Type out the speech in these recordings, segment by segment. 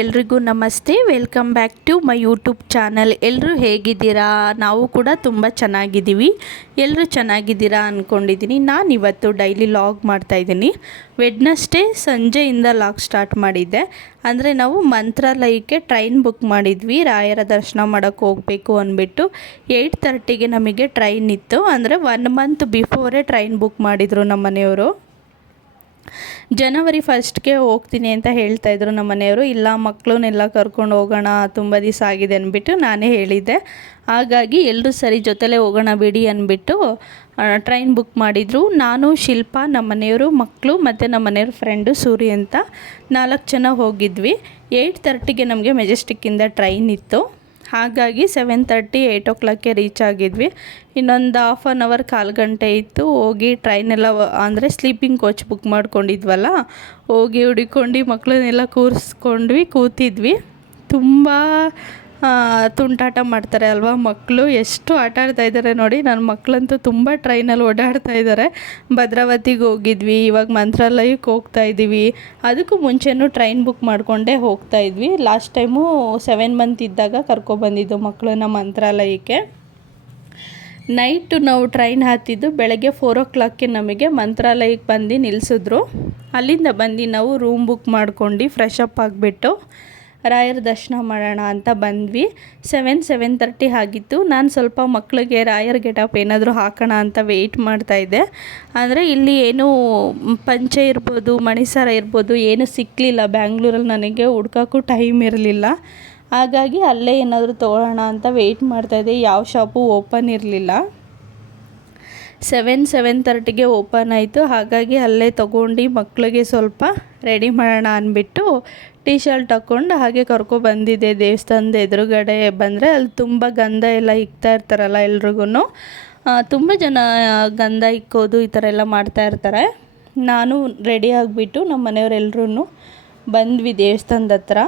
ಎಲ್ರಿಗೂ ನಮಸ್ತೆ. Welcome back to my YouTube channel. ಎಲ್ಲರೂ ಹೇಗಿದ್ದೀರಾ? ನಾವು ಕೂಡ ತುಂಬ ಚೆನ್ನಾಗಿದ್ದೀವಿ. ಎಲ್ಲರೂ ಚೆನ್ನಾಗಿದ್ದೀರಾ ಅಂದ್ಕೊಂಡಿದ್ದೀನಿ. ನಾನು ಇವತ್ತು ಡೈಲಿ ಲಾಗ್ ಮಾಡ್ತಾಯಿದ್ದೀನಿ. ವೆಡ್ನಸ್ಡೇ ಸಂಜೆಯಿಂದ ಲಾಗ್ ಸ್ಟಾರ್ಟ್ ಮಾಡಿದ್ದೆ. ಅಂದರೆ ನಾವು ಮಂತ್ರಾಲಯಕ್ಕೆ ಟ್ರೈನ್ ಬುಕ್ ಮಾಡಿದ್ವಿ, ರಾಯರ ದರ್ಶನ ಮಾಡೋಕ್ಕೆ ಹೋಗಬೇಕು ಅಂದ್ಬಿಟ್ಟು. 8:30ಗೆ ನಮಗೆ ಟ್ರೈನ್ ಇತ್ತು. ಅಂದರೆ 1 ಮಂತ್ ಬಿಫೋರೇ ಟ್ರೈನ್ ಬುಕ್ ಮಾಡಿದರು ನಮ್ಮ ಮನೆಯವರು. ಜನವರಿ 1ಗೆ ಹೋಗ್ತೀನಿ ಅಂತ ಹೇಳ್ತಾಯಿದ್ರು ನಮ್ಮ ಮನೆಯವರು. ಇಲ್ಲ, ಮಕ್ಕಳನ್ನೆಲ್ಲ ಕರ್ಕೊಂಡು ಹೋಗೋಣ, ತುಂಬ ದಿವಸ ಆಗಿದೆ ಅಂದ್ಬಿಟ್ಟು ನಾನೇ ಹೇಳಿದ್ದೆ. ಹಾಗಾಗಿ ಎಲ್ಲರೂ ಸರಿ ಜೊತೆಲೇ ಹೋಗೋಣ ಬಿಡಿ ಅಂದ್ಬಿಟ್ಟು ಟ್ರೈನ್ ಬುಕ್ ಮಾಡಿದರು. ನಾನು, ಶಿಲ್ಪ, ನಮ್ಮ ಮನೆಯವರು, ಮಕ್ಕಳು ಮತ್ತು ನಮ್ಮ ಮನೆಯವ್ರ ಫ್ರೆಂಡು ಸೂರಿ ಅಂತ 4 ಜನ ಹೋಗಿದ್ವಿ. 8:30ಗೆ ನಮಗೆ ಮೆಜೆಸ್ಟಿಕ್ಕಿಂದ ಟ್ರೈನ್ ಇತ್ತು. ಹಾಗಾಗಿ 7:30 8 o'clockಗೆ ರೀಚ್ ಆಗಿದ್ವಿ. ಇನ್ನೊಂದು ಹಾಫ್ ಆನ್ ಅವರ್ 1/4 ಗಂಟೆ ಇತ್ತು. ಹೋಗಿ ಟ್ರೈನೆಲ್ಲ ಅಂದರೆ ಸ್ಲೀಪಿಂಗ್ ಕೋಚ್ ಬುಕ್ ಮಾಡ್ಕೊಂಡಿದ್ವಲ್ಲ, ಹೋಗಿ ಹುಡುಕೊಂಡು ಮಕ್ಕಳನ್ನೆಲ್ಲ ಕೂತಿದ್ವಿ. ತುಂಬ ತುಂಟಾಟ ಮಾಡ್ತಾರೆ ಅಲ್ವಾ ಮಕ್ಕಳು, ಎಷ್ಟು ಆಟ ಆಡ್ತಾಯಿದ್ದಾರೆ ನೋಡಿ. ನನ್ನ ಮಕ್ಕಳಂತೂ ತುಂಬ ಟ್ರೈನಲ್ಲಿ ಓಡಾಡ್ತಾ ಇದ್ದಾರೆ. ಭದ್ರಾವತಿಗೆ ಹೋಗಿದ್ವಿ, ಇವಾಗ ಮಂತ್ರಾಲಯಕ್ಕೆ ಹೋಗ್ತಾಯಿದ್ದೀವಿ. ಅದಕ್ಕೂ ಮುಂಚೆನೂ ಟ್ರೈನ್ ಬುಕ್ ಮಾಡಿಕೊಂಡೇ ಹೋಗ್ತಾಯಿದ್ವಿ. ಲಾಸ್ಟ್ ಟೈಮು 7 ಮಂತ್ ಇದ್ದಾಗ ಕರ್ಕೊಬಂದಿದ್ದು ಮಕ್ಕಳನ್ನ ಮಂತ್ರಾಲಯಕ್ಕೆ. ನೈಟು ನಾವು ಟ್ರೈನ್ ಹತ್ತಿದ್ದು ಬೆಳಗ್ಗೆ 4 o'clockಗೆ ನಮಗೆ ಮಂತ್ರಾಲಯಕ್ಕೆ ಬಂದು ನಿಲ್ಲಿಸಿದ್ರು. ಅಲ್ಲಿಂದ ಬಂದು ನಾವು ರೂಮ್ ಬುಕ್ ಮಾಡ್ಕೊಂಡು ಫ್ರೆಶ್ ಅಪ್ ಆಗಿಬಿಟ್ಟು ರಾಯರ ದರ್ಶನ ಮಾಡೋಣ ಅಂತ ಬಂದ್ವಿ. 7:30 ಆಗಿತ್ತು. ನಾನು ಸ್ವಲ್ಪ ಮಕ್ಕಳಿಗೆ ರಾಯರ ಗೆಟಪ್ ಏನಾದರೂ ಹಾಕೋಣ ಅಂತ ವೆಯ್ಟ್ ಮಾಡ್ತಾಯಿದ್ದೆ. ಅಂದರೆ ಇಲ್ಲಿ ಏನೂ ಪಂಚೆ ಇರ್ಬೋದು, ಮಣಿಸರ ಇರ್ಬೋದು, ಏನೂ ಸಿಕ್ಕಲಿಲ್ಲ ಬ್ಯಾಂಗ್ಳೂರಲ್ಲಿ. ನನಗೆ ಹುಡ್ಕೋಕ್ಕೂ ಟೈಮ್ ಇರಲಿಲ್ಲ. ಹಾಗಾಗಿ ಅಲ್ಲೇ ಏನಾದರೂ ತೊಗೊಳ್ಳೋಣ ಅಂತ ವೆಯ್ಟ್ ಮಾಡ್ತಾಯಿದ್ದೆ. ಯಾವ ಶಾಪು ಓಪನ್ ಇರಲಿಲ್ಲ. 7:30ಗೆ ಓಪನ್ ಆಯಿತು. ಹಾಗಾಗಿ ಅಲ್ಲೇ ತೊಗೊಂಡು ಮಕ್ಕಳಿಗೆ ಸ್ವಲ್ಪ ರೆಡಿ ಮಾಡೋಣ ಅಂದ್ಬಿಟ್ಟು ಟೀ ಶರ್ಟ್ ಹಾಕ್ಕೊಂಡು ಹಾಗೆ ಕರ್ಕೊಬಂದಿದ್ದೆ. ದೇವಸ್ಥಾನದ ಎದುರುಗಡೆ ಬಂದರೆ ಅಲ್ಲಿ ತುಂಬ ಗಂಧ ಎಲ್ಲ ಇಕ್ತಾ ಇರ್ತಾರಲ್ಲ ಎಲ್ರಿಗೂ. ತುಂಬ ಜನ ಗಂಧ ಇಕ್ಕೋದು ಈ ಥರ ಎಲ್ಲ ಮಾಡ್ತಾಯಿರ್ತಾರೆ. ನಾನು ರೆಡಿ ಆಗಿಬಿಟ್ಟು ನಮ್ಮ ಮನೆಯವರೆಲ್ಲರೂ ಬಂದ್ವಿ ದೇವಸ್ಥಾನದ ಹತ್ರ.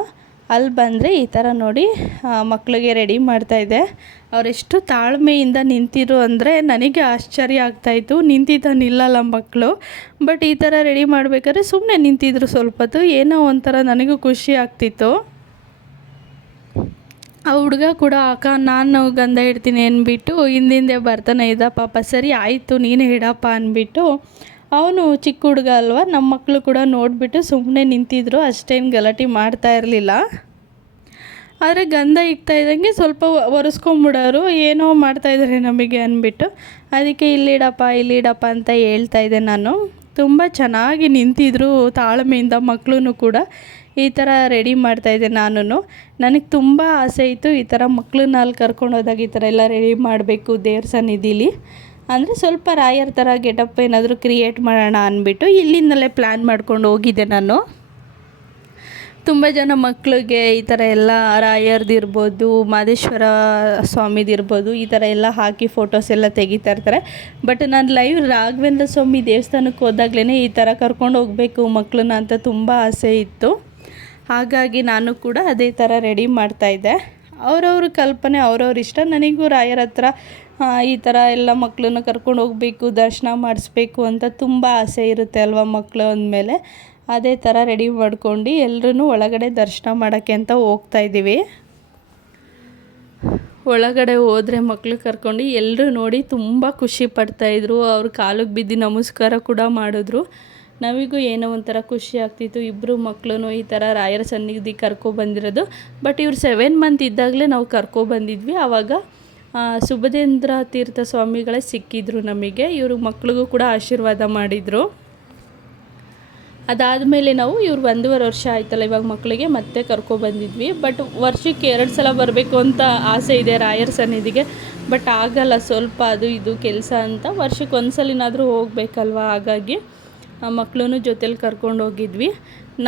ಅಲ್ಲಿ ಬಂದರೆ ಈ ಥರ ನೋಡಿ ಮಕ್ಕಳಿಗೆ ರೆಡಿ ಮಾಡ್ತಾಯಿದ್ದೆ. ಅವರೆಷ್ಟು ತಾಳ್ಮೆಯಿಂದ ನಿಂತಿರು ಅಂದರೆ ನನಗೆ ಆಶ್ಚರ್ಯ ಆಗ್ತಾಯಿತ್ತು. ನಿಲ್ಲಲ್ಲ ಮಕ್ಕಳು, ಬಟ್ ಈ ಥರ ರೆಡಿ ಮಾಡಬೇಕಾದ್ರೆ ಸುಮ್ಮನೆ ನಿಂತಿದ್ರು ಸ್ವಲ್ಪ ಹೊತ್ತು. ಏನೋ ಒಂಥರ ನನಗೂ ಖುಷಿ ಆಗ್ತಿತ್ತು. ಆ ಹುಡುಗ ಕೂಡ ನಾನು ಗಂಧ ಇಡ್ತೀನಿ ಅಂದ್ಬಿಟ್ಟು ಹಿಂದೆ ಬರ್ತಾನೆ ಇದ್ದ. ಪಾಪ ಸರಿ ಆಯಿತು ನೀನೇ ಇಡಪ್ಪ ಅಂದ್ಬಿಟ್ಟು ಅವನು ಚಿಕ್ಕ ಹುಡುಗ ಅಲ್ವಾ, ನಮ್ಮ ಮಕ್ಕಳು ಕೂಡ ನೋಡಿಬಿಟ್ಟು ಸುಮ್ಮನೆ ನಿಂತಿದ್ರು. ಅಷ್ಟೇನು ಗಲಾಟೆ ಮಾಡ್ತಾ ಇರಲಿಲ್ಲ. ಆದರೆ ಗಂಧ ಇಕ್ತಾ ಇದ್ದಂಗೆ ಸ್ವಲ್ಪ ಒರೆಸ್ಕೊಂಬಿಡೋರು, ಏನೋ ಮಾಡ್ತಾಯಿದ್ದಾರೆ ನಮಗೆ ಅಂದ್ಬಿಟ್ಟು. ಅದಕ್ಕೆ ಇಲ್ಲಿಡಪ್ಪ ಅಂತ ಹೇಳ್ತಾಯಿದ್ದೆ ನಾನು. ತುಂಬ ಚೆನ್ನಾಗಿ ನಿಂತಿದ್ರು ತಾಳ್ಮೆಯಿಂದ ಮಕ್ಕಳು ಕೂಡ. ಈ ಥರ ರೆಡಿ ಮಾಡ್ತಾಯಿದ್ದೆ ನಾನು. ನನಗೆ ತುಂಬ ಆಸೆ ಇತ್ತು ಈ ಥರ ಮಕ್ಕಳನ್ನ ಅಲ್ಲಿ ಕರ್ಕೊಂಡು ಹೋದಾಗ ಈ ಥರ ಎಲ್ಲ ರೆಡಿ ಮಾಡಬೇಕು ದೇವ್ರ ಸನ್ನಿಧಿಲಿ. ಅಂದರೆ ಸ್ವಲ್ಪ ರಾಯರ್ ಥರ ಗೆಟಪ್ ಏನಾದರೂ ಕ್ರಿಯೇಟ್ ಮಾಡೋಣ ಅಂದ್ಬಿಟ್ಟು ಇಲ್ಲಿಂದಲೇ ಪ್ಲ್ಯಾನ್ ಮಾಡ್ಕೊಂಡು ಹೋಗಿದ್ದೆ ನಾನು. ತುಂಬ ಜನ ಮಕ್ಕಳಿಗೆ ಈ ಥರ ಎಲ್ಲ ರಾಯರ್ದಿರ್ಬೋದು, ಮಾದೇಶ್ವರ ಸ್ವಾಮಿದಿರ್ಬೋದು, ಈ ಥರ ಎಲ್ಲ ಹಾಕಿ ಫೋಟೋಸ್ ಎಲ್ಲ ತೆಗಿತಾ ಇರ್ತಾರೆ. ಬಟ್ ನಾನು ಲೈವ್ ರಾಘವೇಂದ್ರ ಸ್ವಾಮಿ ದೇವಸ್ಥಾನಕ್ಕೆ ಹೋದಾಗಲೇ ಈ ಥರ ಕರ್ಕೊಂಡು ಹೋಗಬೇಕು ಮಕ್ಕಳನ್ನ ಅಂತ ತುಂಬ ಆಸೆ ಇತ್ತು. ಹಾಗಾಗಿ ನಾನು ಕೂಡ ಅದೇ ಥರ ರೆಡಿ ಮಾಡ್ತಾಯಿದ್ದೆ. ಅವ್ರವ್ರ ಕಲ್ಪನೆ, ಅವ್ರವ್ರ ಇಷ್ಟ. ನನಗೂ ರಾಯರ ಹತ್ರ ಈ ಥರ ಎಲ್ಲ ಮಕ್ಕಳನ್ನ ಕರ್ಕೊಂಡು ಹೋಗಬೇಕು, ದರ್ಶನ ಮಾಡಿಸ್ಬೇಕು ಅಂತ ತುಂಬ ಆಸೆ ಇರುತ್ತೆ ಅಲ್ವಾ ಮಕ್ಕಳು ಅಂದಮೇಲೆ. ಅದೇ ಥರ ರೆಡಿ ಮಾಡ್ಕೊಂಡು ಎಲ್ಲರೂ ಒಳಗಡೆ ದರ್ಶನ ಮಾಡೋಕ್ಕೆ ಅಂತ ಹೋಗ್ತಾಯಿದ್ದೀವಿ. ಒಳಗಡೆ ಹೋದರೆ ಮಕ್ಕಳು ಕರ್ಕೊಂಡು ಎಲ್ಲರೂ ನೋಡಿ ತುಂಬ ಖುಷಿ ಪಡ್ತಾಯಿದ್ರು. ಅವ್ರ ಕಾಲಿಗೆ ಬಿದ್ದು ನಮಸ್ಕಾರ ಕೂಡ ಮಾಡಿದ್ರು. ನಮಗೂ ಏನೋ ಒಂಥರ ಖುಷಿ ಆಗ್ತಿತ್ತು. ಇಬ್ಬರು ಮಕ್ಕಳು ಈ ಥರ ರಾಯರ ಸನ್ನಿಧಿ ಕರ್ಕೊಬಂದಿರೋದು. ಬಟ್ ಇವ್ರು 7 ಮಂತ್ ಇದ್ದಾಗಲೇ ನಾವು ಕರ್ಕೊಬಂದಿದ್ವಿ. ಆವಾಗ ಸುಬುಧೇಂದ್ರ ತೀರ್ಥ ಸ್ವಾಮಿಗಳೇ ಸಿಕ್ಕಿದ್ರು ನಮಗೆ. ಇವರು ಮಕ್ಳಿಗೂ ಕೂಡ ಆಶೀರ್ವಾದ ಮಾಡಿದರು. ಅದಾದಮೇಲೆ ನಾವು ಇವ್ರು 1.5 ವರ್ಷ ಆಯ್ತಲ್ಲ ಇವಾಗ ಮಕ್ಕಳಿಗೆ ಮತ್ತೆ ಕರ್ಕೊಬಂದಿದ್ವಿ. ಬಟ್ ವರ್ಷಕ್ಕೆ 2 ಸಲ ಬರಬೇಕು ಅಂತ ಆಸೆ ಇದೆ ರಾಯರ ಸನ್ನಿಧಿಗೆ. ಬಟ್ ಆಗಲ್ಲ, ಸ್ವಲ್ಪ ಅದು ಇದು ಕೆಲಸ ಅಂತ. ವರ್ಷಕ್ಕೆ 1 ಸಲಿನಾದರೂ ಹೋಗಬೇಕಲ್ವ. ಹಾಗಾಗಿ ಮಕ್ಕಳೂ ಜೊತೇಲಿ ಕರ್ಕೊಂಡು ಹೋಗಿದ್ವಿ.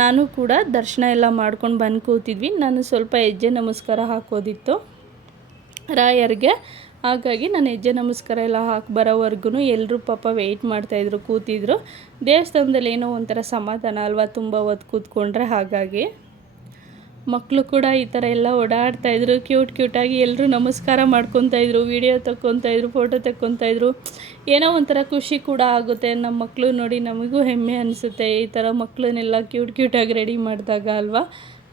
ನಾನು ಕೂಡ ದರ್ಶನ ಎಲ್ಲ ಮಾಡ್ಕೊಂಡು ಬಂದು ಕೂತಿದ್ವಿ. ನಾನು ಸ್ವಲ್ಪ ಹೆಜ್ಜೆ ನಮಸ್ಕಾರ ಹಾಕೋದಿತ್ತು ರಾಯರಿಗೆ. ಹಾಗಾಗಿ ನಾನು ಹೆಜ್ಜೆ ನಮಸ್ಕಾರ ಎಲ್ಲ ಹಾಕಿ ಬರೋವರೆಗೂ ಎಲ್ಲರೂ ಪಾಪ ವೆಯ್ಟ್ ಮಾಡ್ತಾಯಿದ್ರು, ಕೂತಿದ್ರು. ದೇವಸ್ಥಾನದಲ್ಲಿ ಏನೋ ಒಂಥರ ಸಮಾಧಾನ ಅಲ್ವಾ ತುಂಬ ಹೊತ್ತು ಕೂತ್ಕೊಂಡ್ರೆ. ಹಾಗಾಗಿ ಮಕ್ಕಳು ಕೂಡ ಈ ಥರ ಎಲ್ಲ ಓಡಾಡ್ತಾಯಿದ್ರು. ಕ್ಯೂಟಾಗಿ ಎಲ್ಲರೂ ನಮಸ್ಕಾರ ಮಾಡ್ಕೊತಾಯಿದ್ರು, ವೀಡಿಯೋ ತಗೊತಾಯಿದ್ರು, ಫೋಟೋ ತಗೊತಾಯಿದ್ರು. ಏನೋ ಒಂಥರ ಖುಷಿ ಕೂಡ ಆಗುತ್ತೆ. ನಮ್ಮ ಮಕ್ಕಳು ನೋಡಿ ನಮಗೂ ಹೆಮ್ಮೆ ಅನಿಸುತ್ತೆ ಈ ಥರ ಮಕ್ಕಳನ್ನೆಲ್ಲ ಕ್ಯೂಟಾಗಿ ರೆಡಿ ಮಾಡಿದಾಗ ಅಲ್ವಾ.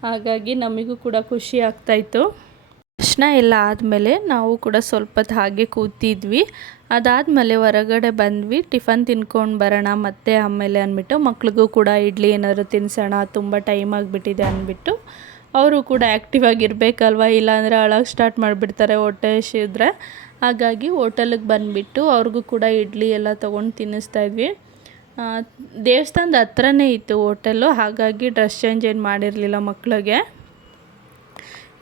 ಹಾಗಾಗಿ ನಮಗೂ ಕೂಡ ಖುಷಿ ಆಗ್ತಾಯಿತ್ತು. ದರ್ಶನ ಎಲ್ಲ ಆದಮೇಲೆ ನಾವು ಕೂಡ ಸ್ವಲ್ಪ ಹೊತ್ತು ಹಾಗೆ ಕೂತಿದ್ವಿ. ಅದಾದಮೇಲೆ ಹೊರಗಡೆ ಬಂದ್ವಿ, ಟಿಫನ್ ತಿನ್ಕೊಂಡು ಬರೋಣ ಮತ್ತೆ ಆಮೇಲೆ ಅಂದ್ಬಿಟ್ಟು ಮಕ್ಳಿಗೂ ಕೂಡ ಇಡ್ಲಿ ಏನಾದರೂ ತಿನ್ನಿಸೋಣ, ತುಂಬ ಟೈಮ್ ಆಗಿಬಿಟ್ಟಿದೆ ಅಂದ್ಬಿಟ್ಟು. ಅವರು ಕೂಡ ಆ್ಯಕ್ಟಿವ್ ಆಗಿರಬೇಕಲ್ವ, ಇಲ್ಲಾಂದರೆ ಅಳೋಕ್ಕೆ ಸ್ಟಾರ್ಟ್ ಮಾಡಿಬಿಡ್ತಾರೆ ಹೊಟ್ಟೆ ಹಸಿದ್ರೆ. ಹಾಗಾಗಿ ಹೋಟೆಲಿಗೆ ಬಂದುಬಿಟ್ಟು ಅವ್ರಿಗೂ ಕೂಡ ಇಡ್ಲಿ ಎಲ್ಲ ತೊಗೊಂಡು ತಿನ್ನಿಸ್ತಾಯಿದ್ವಿ. ದೇವಸ್ಥಾನದ ಹತ್ರನೇ ಇತ್ತು ಹೋಟೆಲ್ಲು, ಹಾಗಾಗಿ ಡ್ರೆಸ್ ಚೇಂಜ್ ಏನು ಮಾಡಿರಲಿಲ್ಲ ಮಕ್ಕಳಿಗೆ.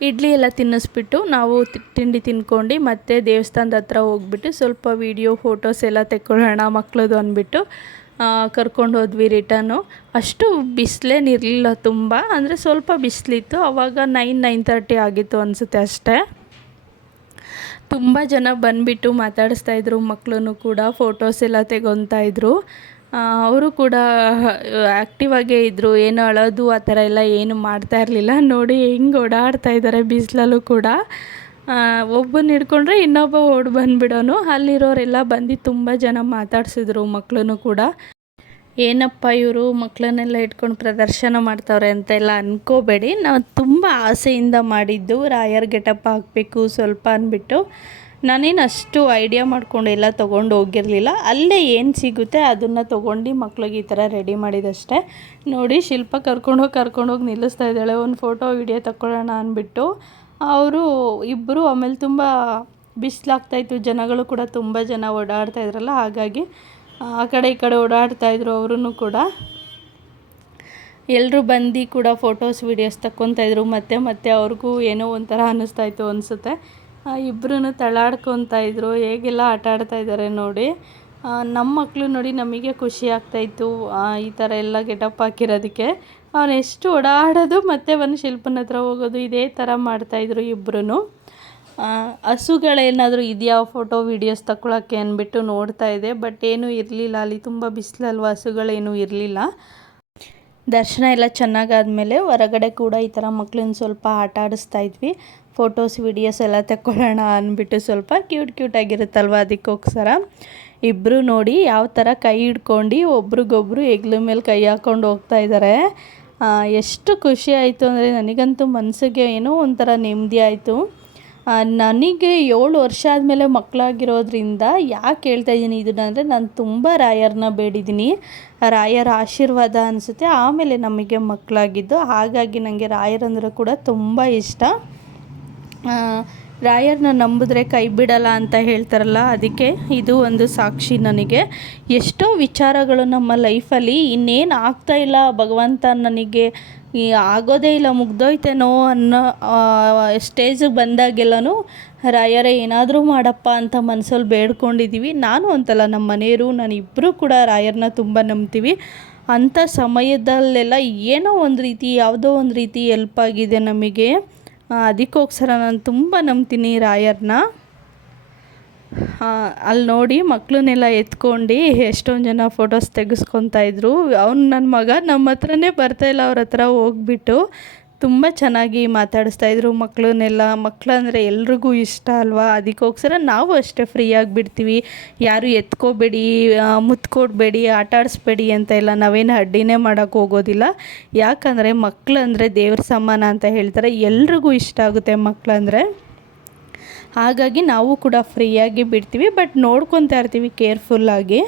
ಇಡ್ಲಿ ಎಲ್ಲ ತಿನ್ನಿಸ್ಬಿಟ್ಟು ನಾವು ತಿಂಡಿ ತಿನ್ಕೊಂಡು ಮತ್ತೆ ದೇವಸ್ಥಾನದ ಹತ್ರ ಹೋಗ್ಬಿಟ್ಟು ಸ್ವಲ್ಪ ವೀಡಿಯೋ ಫೋಟೋಸ್ ಎಲ್ಲ ತೆಕ್ಕೊಳ್ಳೋಣ ಮಕ್ಕಳದು ಅಂದ್ಬಿಟ್ಟು ಕರ್ಕೊಂಡು ಹೋದ್ವಿ ರಿಟರ್ನು. ಅಷ್ಟು ಬಿಸಿಲೇನಿರಲಿಲ್ಲ ತುಂಬ, ಅಂದರೆ ಸ್ವಲ್ಪ ಬಿಸಿಲಿತ್ತು. ಆವಾಗ 9:30 ಆಗಿತ್ತು ಅನಿಸುತ್ತೆ ಅಷ್ಟೇ. ತುಂಬ ಜನ ಬಂದುಬಿಟ್ಟು ಮಾತಾಡಿಸ್ತಾಯಿದ್ರು, ಮಕ್ಕಳನ್ನು ಕೂಡ ಫೋಟೋಸ್ ಎಲ್ಲ ತೆಗೊತಾಯಿದ್ರು. ಅವರು ಕೂಡ ಆ್ಯಕ್ಟಿವ್ ಆಗೇ ಇದ್ದರು, ಏನು ಅಳೋದು ಆ ಥರ ಎಲ್ಲ ಏನು ಮಾಡ್ತಾ ಇರಲಿಲ್ಲ. ನೋಡಿ ಹೆಂಗೆ ಓಡಾಡ್ತಾ ಇದ್ದಾರೆ ಬಿಸಿಲಲ್ಲೂ ಕೂಡ. ಒಬ್ಬನ ಹಿಡ್ಕೊಂಡ್ರೆ ಇನ್ನೊಬ್ಬ ಓಡಿ ಬಂದುಬಿಡೋನು. ಅಲ್ಲಿರೋರೆಲ್ಲ ಬಂದು ತುಂಬ ಜನ ಮಾತಾಡ್ಸಿದ್ರು ಮಕ್ಕಳನ್ನು ಕೂಡ. ಏನಪ್ಪ ಇವರು ಮಕ್ಕಳನ್ನೆಲ್ಲ ಇಟ್ಕೊಂಡು ಪ್ರದರ್ಶನ ಮಾಡ್ತಾವ್ರೆ ಅಂತೆಲ್ಲ ಅಂದ್ಕೋಬೇಡಿ, ನಾವು ತುಂಬ ಆಸೆಯಿಂದ ಮಾಡಿದ್ದು. ರಾಯರ್ ಗೆಟಪ್ ಹಾಕಬೇಕು ಸ್ವಲ್ಪ ಅಂದ್ಬಿಟ್ಟು. ನಾನೇನು ಅಷ್ಟು ಐಡಿಯಾ ಮಾಡ್ಕೊಂಡು ಎಲ್ಲ ತೊಗೊಂಡು ಹೋಗಿರಲಿಲ್ಲ. ಅಲ್ಲೇ ಏನು ಸಿಗುತ್ತೆ ಅದನ್ನು ತೊಗೊಂಡು ಮಕ್ಳಿಗೆ ಈ ಥರ ರೆಡಿ ಮಾಡಿದಷ್ಟೇ. ನೋಡಿ ಶಿಲ್ಪ ಕರ್ಕೊಂಡೋಗಿ ನಿಲ್ಲಿಸ್ತಾ ಇದ್ದಾಳೆ, ಒಂದು ಫೋಟೋ ವಿಡಿಯೋ ತಗೊಳ್ಳೋಣ ಅಂದ್ಬಿಟ್ಟು. ಅವರು ಇಬ್ಬರು ಆಮೇಲೆ ತುಂಬ ಬಿಸಿಲಾಗ್ತಾಯಿತ್ತು, ಜನಗಳು ಕೂಡ ತುಂಬ ಜನ ಓಡಾಡ್ತಾ ಇದ್ರಲ್ಲ, ಹಾಗಾಗಿ ಆ ಕಡೆ ಈ ಕಡೆ ಓಡಾಡ್ತಾಯಿದ್ರು. ಅವರೂ ಕೂಡ ಎಲ್ಲರೂ ಬಂದು ಕೂಡ ಫೋಟೋಸ್ ವೀಡಿಯೋಸ್ ತಗೊತಾಯಿದ್ರು. ಮತ್ತೆ ಅವ್ರಿಗೂ ಏನೋ ಒಂಥರ ಅನ್ನಿಸ್ತಾಯಿತ್ತು ಅನಿಸುತ್ತೆ. ಇಬ್ಬರೂ ತಳ್ಳಾಡ್ಕೊತಾ ಇದ್ರು, ಹೇಗೆಲ್ಲ ಆಟ ಆಡ್ತಾಯಿದ್ದಾರೆ ನೋಡಿ. ನಮ್ಮ ಮಕ್ಕಳು ನೋಡಿ ನಮಗೆ ಖುಷಿ ಆಗ್ತಾಯಿತ್ತು ಈ ಥರ ಎಲ್ಲ ಗೆಟಪ್ ಹಾಕಿರೋದಕ್ಕೆ. ಅವನು ಎಷ್ಟು ಓಡಾಡೋದು ಮತ್ತು ಒಂದು ಶಿಲ್ಪನ ಹತ್ರ ಹೋಗೋದು ಇದೇ ಥರ ಮಾಡ್ತಾಯಿದ್ರು ಇಬ್ಬರೂ. ಹಸುಗಳೇನಾದರೂ ಇದೆಯಾ ಫೋಟೋ ವೀಡಿಯೋಸ್ ತಗೊಳ್ಳೋಕ್ಕೆ ಅಂದ್ಬಿಟ್ಟು ನೋಡ್ತಾ ಇದೆ, ಬಟ್ ಏನೂ ಇರಲಿಲ್ಲ ಅಲ್ಲಿ, ತುಂಬ ಬಿಸಿಲಲ್ವ, ಹಸುಗಳೇನೂ ಇರಲಿಲ್ಲ. ದರ್ಶನ ಎಲ್ಲ ಚೆನ್ನಾಗಾದ್ಮೇಲೆ ಹೊರಗಡೆ ಕೂಡ ಈ ಥರ ಮಕ್ಕಳನ್ನ ಸ್ವಲ್ಪ ಆಟ ಆಡಿಸ್ತಾ ಇದ್ವಿ. ಫೋಟೋಸ್ ವೀಡಿಯೋಸ್ ಎಲ್ಲ ತಗೊಳ್ಳೋಣ ಅಂದ್ಬಿಟ್ಟು, ಸ್ವಲ್ಪ ಕ್ಯೂಟ್ ಆಗಿರುತ್ತಲ್ವ, ಅದಕ್ಕೋಸ್ಕರ. ಇಬ್ಬರು ನೋಡಿ ಯಾವ ಥರ ಕೈ ಹಿಡ್ಕೊಂಡು ಒಬ್ರಿಗೊಬ್ರು ಹೆಗ್ಲ ಮೇಲೆ ಕೈ ಹಾಕ್ಕೊಂಡು ಹೋಗ್ತಾ ಇದ್ದಾರೆ. ಎಷ್ಟು ಖುಷಿ ಆಯಿತು ಅಂದರೆ ನನಗಂತೂ ಮನಸ್ಸಿಗೆ ಏನೋ ಒಂಥರ ನೆಮ್ಮದಿ ಆಯಿತು. ನನಗೆ 7 ವರ್ಷ ಆದಮೇಲೆ ಮಕ್ಕಳಾಗಿರೋದ್ರಿಂದ ಯಾಕೆ ಹೇಳ್ತಾ ಇದ್ದೀನಿ ಇದನ್ನು ಅಂದರೆ, ನಾನು ತುಂಬ ರಾಯರನ್ನ ಬೇಡಿದ್ದೀನಿ. ರಾಯರ ಆಶೀರ್ವಾದ ಅನಿಸುತ್ತೆ, ಆಮೇಲೆ ನಮಗೆ ಮಕ್ಕಳಾಗಿದ್ದು. ಹಾಗಾಗಿ ನನಗೆ ರಾಯರಂದ್ರೆ ಕೂಡ ತುಂಬ ಇಷ್ಟ. ರಾಯರನ್ನ ನಂಬಿದ್ರೆ ಕೈ ಬಿಡಲ್ಲ ಅಂತ ಹೇಳ್ತಾರಲ್ಲ, ಅದಕ್ಕೆ ಇದು ಒಂದು ಸಾಕ್ಷಿ ನನಗೆ. ಎಷ್ಟೋ ವಿಚಾರಗಳು ನಮ್ಮ ಲೈಫಲ್ಲಿ ಇನ್ನೇನು ಆಗ್ತಾಯಿಲ್ಲ, ಭಗವಂತ ನನಗೆ ಆಗೋದೇ ಇಲ್ಲ, ಮುಗ್ದೋಯ್ತೇನೋ ಅನ್ನೋ ಸ್ಟೇಜಿಗೆ ಬಂದಾಗೆಲ್ಲನೂ ರಾಯರೇ ಏನಾದರೂ ಮಾಡಪ್ಪ ಅಂತ ಮನಸ್ಸಲ್ಲಿ ಬೇಡ್ಕೊಂಡಿದ್ದೀವಿ. ನಾನು ಅಂತಲ್ಲ, ನಮ್ಮ ಮನೆಯವರು ನಾನಿಬ್ಬರೂ ಕೂಡ ರಾಯರನ್ನ ತುಂಬ ನಂಬ್ತೀವಿ. ಅಂಥ ಸಮಯದಲ್ಲೆಲ್ಲ ಏನೋ ಒಂದು ರೀತಿ, ಯಾವುದೋ ಒಂದು ರೀತಿ ಹೆಲ್ಪ್ ಆಗಿದೆ ನಮಗೆ. ಅದಕ್ಕೋಸ್ಕರ ನಾನು ತುಂಬ ನಂಬ್ತೀನಿ ರಾಯರನ್ನ. ಅಲ್ಲಿ ನೋಡಿ ಮಕ್ಕಳನ್ನೆಲ್ಲ ಎತ್ಕೊಂಡು ಎಷ್ಟೊಂದು ಜನ ಫೋಟೋಸ್ ತೆಗೆಸ್ಕೊತಾ ಇದ್ರು. ನನ್ನ ಮಗ ನಮ್ಮ ಹತ್ರನೇ ಬರ್ತಾಯಿಲ್ಲ, ಅವ್ರ ಹತ್ರ ಹೋಗ್ಬಿಟ್ಟು ತುಂಬ ಚೆನ್ನಾಗಿ ಮಾತಾಡಿಸ್ತಾಯಿದ್ರು ಮಕ್ಕಳನ್ನೆಲ್ಲ. ಮಕ್ಕಳಂದರೆ ಎಲ್ರಿಗೂ ಇಷ್ಟ ಅಲ್ವಾ, ಅದಕ್ಕೋಸ್ಕರ ನಾವು ಅಷ್ಟೇ ಫ್ರೀಯಾಗಿ ಬಿಡ್ತೀವಿ. ಯಾರು ಎತ್ಕೋಬೇಡಿ, ಮುತ್ಕೊಡ್ಬೇಡಿ, ಆಟ ಆಡಿಸ್ಬೇಡಿ ಅಂತ ಎಲ್ಲ ನಾವೇನು ಅಡ್ಡಿನೇ ಮಾಡೋಕ್ಕೆ ಹೋಗೋದಿಲ್ಲ. ಯಾಕಂದರೆ ಮಕ್ಕಳಂದರೆ ದೇವ್ರ ಸಮಾನ ಅಂತ ಹೇಳ್ತಾರೆ, ಎಲ್ರಿಗೂ ಇಷ್ಟ ಆಗುತ್ತೆ ಮಕ್ಕಳಂದರೆ. ಹಾಗಾಗಿ ನಾವು ಕೂಡ ಫ್ರೀಯಾಗಿ ಬಿಡ್ತೀವಿ, ಬಟ್ ನೋಡ್ಕೊತಾ ಇರ್ತೀವಿ ಕೇರ್ಫುಲ್ಲಾಗಿ.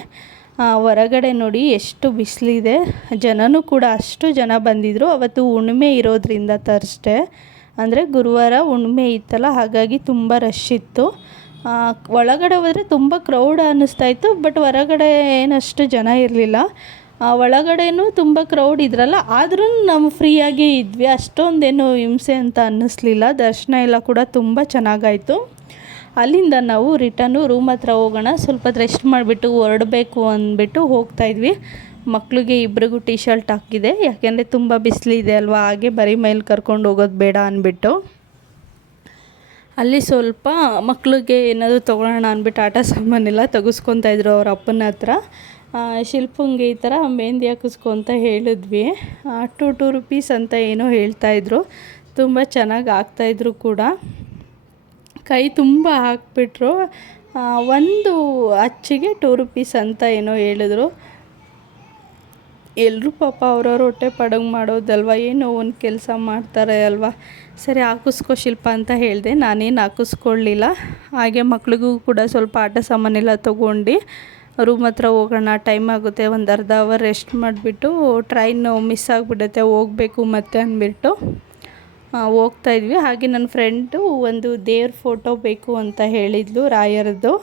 ಹೊರಗಡೆ ನೋಡಿ ಎಷ್ಟು ಬಿಸಿಲಿದೆ, ಜನನೂ ಕೂಡ ಅಷ್ಟು ಜನ ಬಂದಿದ್ದರು. ಅವತ್ತು ಹುಣ್ಣಿಮೆ ಇರೋದ್ರಿಂದ ಥರ್ಸ್ಡೇ ಅಂದರೆ ಗುರುವಾರ ಹುಣ್ಣಿಮೆ ಇತ್ತಲ್ಲ, ಹಾಗಾಗಿ ತುಂಬ ರಶ್ ಇತ್ತು. ಒಳಗಡೆ ಹೋದರೆ ತುಂಬ ಕ್ರೌಡ್ ಅನ್ನಿಸ್ತಾಯಿತ್ತು, ಬಟ್ ಹೊರಗಡೆ ಏನಷ್ಟು ಜನ ಇರಲಿಲ್ಲ. ಒಳಗಡೆನೂ ತುಂಬ ಕ್ರೌಡ್ ಇದ್ರಲ್ಲ, ಆದ್ರೂ ನಾವು ಫ್ರೀಯಾಗಿ ಇದ್ವಿ, ಅಷ್ಟೊಂದೇನು ಹಿಂಸೆ ಅಂತ ಅನ್ನಿಸ್ಲಿಲ್ಲ. ದರ್ಶನ ಎಲ್ಲ ಕೂಡ ತುಂಬ ಚೆನ್ನಾಗಾಯಿತು. ಅಲ್ಲಿಂದ ನಾವು ರಿಟರ್ನು ರೂಮ್ ಹತ್ರ ಹೋಗೋಣ, ಸ್ವಲ್ಪ ರೆಸ್ಟ್ ಮಾಡಿಬಿಟ್ಟು ಹೊರಡಬೇಕು ಅಂದ್ಬಿಟ್ಟು ಹೋಗ್ತಾಯಿದ್ವಿ. ಮಕ್ಕಳಿಗೆ ಇಬ್ರಿಗೂ ಟೀ ಶರ್ಟ್ ಹಾಕಿದೆ, ಯಾಕೆಂದರೆ ತುಂಬ ಬಿಸಿಲಿದೆ ಅಲ್ವಾ, ಹಾಗೆ ಬರೀ ಮೈಲಿ ಕರ್ಕೊಂಡು ಹೋಗೋದು ಬೇಡ ಅಂದ್ಬಿಟ್ಟು. ಅಲ್ಲಿ ಸ್ವಲ್ಪ ಮಕ್ಕಳಿಗೆ ಏನಾದರೂ ತೊಗೊಳ್ಳೋಣ ಅಂದ್ಬಿಟ್ಟು ಆಟ ಸಾಮಾನೆಲ್ಲ ತೆಗೆಸ್ಕೊತಾಯಿದ್ರು ಅವ್ರ ಅಪ್ಪನ ಹತ್ರ. ಶಿಲ್ಪಂಗೆ ಈ ಥರ ಮೆಹಂದಿ ಹಾಕಿಸ್ಕೊಂತ ಹೇಳಿದ್ವಿ. 2 ರೂಪೀಸ್ ಅಂತ ಏನೋ ಹೇಳ್ತಾಯಿದ್ರು, ತುಂಬ ಚೆನ್ನಾಗಿ ಆಗ್ತಾಯಿದ್ರು ಕೂಡ. ಕೈ ತುಂಬ ಹಾಕ್ಬಿಟ್ರು. ಒಂದು ಅಚ್ಚಿಗೆ 2 ರೂಪೀಸ್ ಅಂತ ಏನೋ ಹೇಳಿದ್ರು. ಎಲ್ಲರೂ ಪಾಪ ಅವ್ರವ್ರ ಹೊಟ್ಟೆ ಪಡಂಗೆ ಮಾಡೋದಲ್ವ, ಏನೋ ಒಂದು ಕೆಲಸ ಮಾಡ್ತಾರೆ ಅಲ್ವಾ. ಸರಿ ಹಾಕಿಸ್ಕೊ ಶಿಲ್ಪ ಅಂತ ಹೇಳಿದೆ. ನಾನೇನು ಹಾಕಿಸ್ಕೊಳ್ಳಿಲ್ಲ. ಹಾಗೆ ಮಕ್ಳಿಗೂ ಕೂಡ ಸ್ವಲ್ಪ ಆಟ ಸಾಮಾನೆಲ್ಲ ತೊಗೊಂಡು ರೂಮ್ ಹತ್ರ ಹೋಗೋಣ, ಟೈಮ್ ಆಗುತ್ತೆ, ಒಂದು ಅರ್ಧ ಅವರ್ ರೆಸ್ಟ್ ಮಾಡಿಬಿಟ್ಟು ಟ್ರೈನು ಮಿಸ್ ಆಗಿಬಿಡುತ್ತೆ, ಹೋಗಬೇಕು ಮತ್ತೆ ಅಂದ್ಬಿಟ್ಟು ಹೋಗ್ತಾಯಿದ್ವಿ. ಹಾಗೆ ನನ್ನ ಫ್ರೆಂಡು ಒಂದು ದೇವ್ರ ಫೋಟೋ ಬೇಕು ಅಂತ ಹೇಳಿದ್ಲು, ರಾಯರದ್ದು.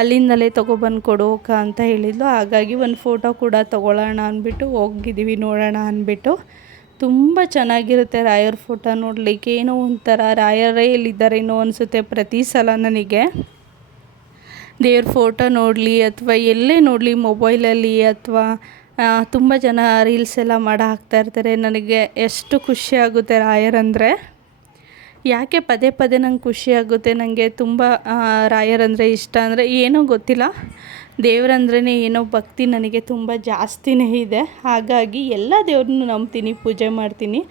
ಅಲ್ಲಿಂದಲೇ ತೊಗೊಬಂದು ಕೊಡೋಕ ಅಂತ ಹೇಳಿದ್ಲು. ಹಾಗಾಗಿ ಒಂದು ಫೋಟೋ ಕೂಡ ತೊಗೊಳ್ಳೋಣ ಅಂದ್ಬಿಟ್ಟು ಹೋಗಿದ್ದೀವಿ, ನೋಡೋಣ ಅಂದ್ಬಿಟ್ಟು. ತುಂಬ ಚೆನ್ನಾಗಿರುತ್ತೆ ರಾಯರ ಫೋಟೋ ನೋಡಲಿಕ್ಕೆ. ಏನೋ ಒಂಥರ ರಾಯರೇ ಎಲ್ಲಿದ್ದಾರೇನೋ ಅನಿಸುತ್ತೆ ಪ್ರತಿ ಸಲ ನನಗೆ. ದೇವ್ರ ಫೋಟೋ ನೋಡಲಿ ಅಥವಾ ಎಲ್ಲೇ ನೋಡಲಿ, ಮೊಬೈಲಲ್ಲಿ ಅಥವಾ ತುಂಬ ಜನ ರೀಲ್ಸ್ ಎಲ್ಲ ಮಾಡಿ ಹಾಕ್ತಾಯಿರ್ತಾರೆ. ನನಗೆ ಎಷ್ಟು ಖುಷಿಯಾಗುತ್ತೆ ರಾಯರಂದರೆ. ಯಾಕೆ ಪದೇ ಪದೇ ನಂಗೆ ಖುಷಿಯಾಗುತ್ತೆ. ನನಗೆ ತುಂಬ ರಾಯರಂದರೆ ಇಷ್ಟ. ಅಂದರೆ ಏನೋ ಗೊತ್ತಿಲ್ಲ, ದೇವರಂದ್ರೇ ಏನೋ ಭಕ್ತಿ ನನಗೆ ತುಂಬ ಜಾಸ್ತಿನೇ ಇದೆ. ಹಾಗಾಗಿ ಎಲ್ಲ ದೇವ್ರನ್ನೂ ನಂಬ್ತೀನಿ, ಪೂಜೆ ಮಾಡ್ತೀನಿ.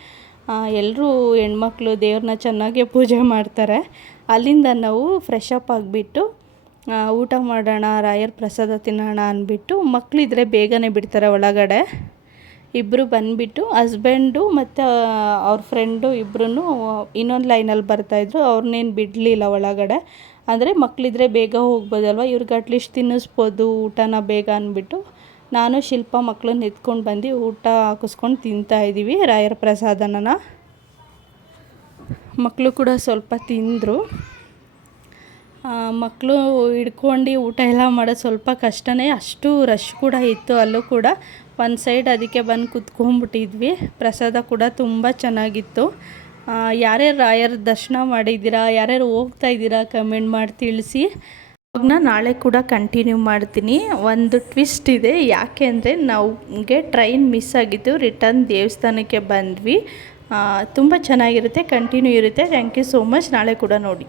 ಎಲ್ಲರೂ ಹೆಣ್ಮಕ್ಳು ದೇವ್ರನ್ನ ಚೆನ್ನಾಗೇ ಪೂಜೆ ಮಾಡ್ತಾರೆ. ಅಲ್ಲಿಂದ ನಾವು ಫ್ರೆಶ್ ಅಪ್ ಆಗಿಬಿಟ್ಟು ಊಟ ಮಾಡೋಣ, ರಾಯರ ಪ್ರಸಾದ ತಿನ್ನೋಣ ಅಂದ್ಬಿಟ್ಟು, ಮಕ್ಕಳಿದ್ರೆ ಬೇಗನೆ ಬಿಡ್ತಾರೆ ಒಳಗಡೆ. ಇಬ್ಬರು ಬಂದುಬಿಟ್ಟು ಹಸ್ಬೆಂಡು ಮತ್ತು ಅವ್ರ ಫ್ರೆಂಡು ಇಬ್ಬರೂ ಇನ್ನೊಂದು ಲೈನಲ್ಲಿ ಬರ್ತಾಯಿದ್ರು. ಅವ್ರನ್ನೇನು ಬಿಡಲಿಲ್ಲ ಒಳಗಡೆ. ಅಂದರೆ ಮಕ್ಕಳಿದ್ರೆ ಬೇಗ ಹೋಗ್ಬೋದಲ್ವ, ಇವ್ರಿಗೆ ಅಟ್ಲೀಸ್ಟ್ ತಿನ್ನಿಸ್ಬೋದು ಊಟನ ಬೇಗ ಅಂದ್ಬಿಟ್ಟು ನಾನು ಶಿಲ್ಪ ಮಕ್ಕಳನ್ನ ಎತ್ಕೊಂಡು ಬಂದು ಊಟ ಹಾಕಿಸ್ಕೊಂಡು ತಿಂತಾಯಿದ್ದೀವಿ ರಾಯರ ಪ್ರಸಾದನ. ಮಕ್ಕಳು ಕೂಡ ಸ್ವಲ್ಪ ತಿಂದರು. ಮಕ್ಕಳು ಹಿಡ್ಕೊಂಡು ಊಟ ಎಲ್ಲ ಮಾಡೋದು ಸ್ವಲ್ಪ ಕಷ್ಟನೇ. ಅಷ್ಟು ರಶ್ ಕೂಡ ಇತ್ತು ಅಲ್ಲೂ ಕೂಡ. ಒಂದು ಸೈಡ್ ಅದಕ್ಕೆ ಬಂದು ಕುತ್ಕೊಂಡ್ಬಿಟ್ಟಿದ್ವಿ. ಪ್ರಸಾದ ಕೂಡ ತುಂಬ ಚೆನ್ನಾಗಿತ್ತು. ಯಾರ್ಯಾರು ರಾಯರ ದರ್ಶನ ಮಾಡಿದ್ದೀರಾ, ಯಾರ್ಯಾರು ಹೋಗ್ತಾ ಇದ್ದೀರಾ ಕಮೆಂಟ್ ಮಾಡಿ ತಿಳಿಸಿ. ಇವಾಗನ ನಾಳೆ ಕೂಡ ಕಂಟಿನ್ಯೂ ಮಾಡ್ತೀನಿ. ಒಂದು ಟ್ವಿಸ್ಟ್ ಇದೆ. ಯಾಕೆ ಅಂದರೆ ನಮಗೆ ಟ್ರೈನ್ ಮಿಸ್ ಆಗಿತ್ತು, ರಿಟರ್ನ್ ದೇವಸ್ಥಾನಕ್ಕೆ ಬಂದ್ವಿ. ತುಂಬ ಚೆನ್ನಾಗಿರುತ್ತೆ, ಕಂಟಿನ್ಯೂ ಇರುತ್ತೆ. Thank you so much. ನಾಳೆ ಕೂಡ ನೋಡಿ.